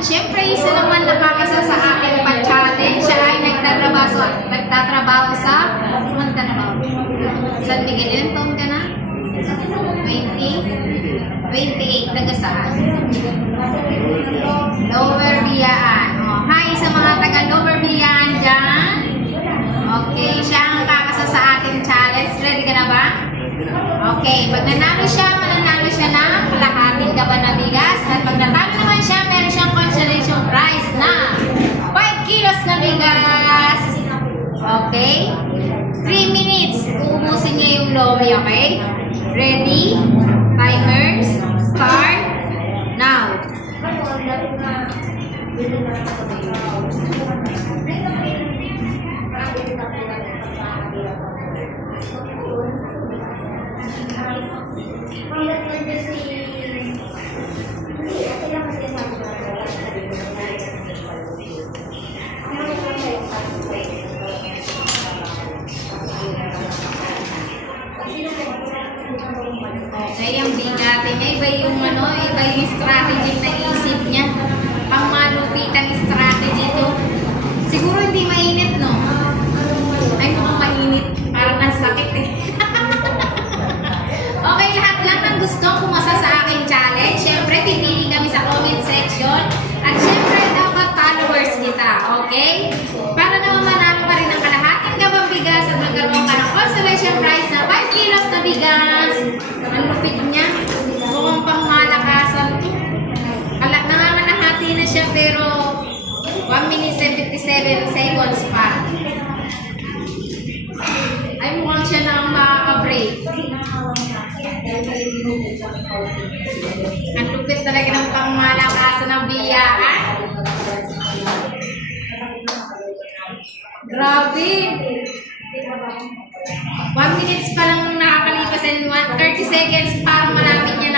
Siyempre, isa naman nakakasa sa akin pa-challenge. Siya ay nagtatrabaho sa San Miguel. Ilan taon ka na? 20? 28. Taga saan? Lower Biyaan. Oh, hi sa mga taga Lower Biyaan dyan. Okay, siya ang kakasa sa akin challenge. Ready ka na ba? Okay, pag nanalo siya, mananalo siya ng kalahating gaban na bigas. At pag natalo naman siya, meron siyang consolation prize na 5 kilos na bigas. Okay? 3 minutes. Uubusin niya yung lomi, okay? Ready? Timers. Start. Now. Okay, ang bigatin niya, iba yung strategy na isip niya. Pang malupitang strategy to. Siguro hindi mainit, no? Ay, mukhang mainit. Parang ang sakit eh. Okay, lahat lang ng gusto pumasa sa aking challenge. Siyempre, pipili kami sa comment section. At siyempre, dapat followers kita, okay? Para naman manalo pa rin ng kalahating gabang bigas at magkaroon ka ng consolation prize na 5 kilos na bigas. Ang lupit niya. Mukhang pangmalakasan to. Nangangalahati na siya pero 1 minute 77 seconds pa. Ay, mukhang siya na ang makaka-break. Ang lupit talaga ng pangmalakasan ng biyaan. Grabe! 1 minutes pa lang nakakalipas and 30 seconds para malapit niya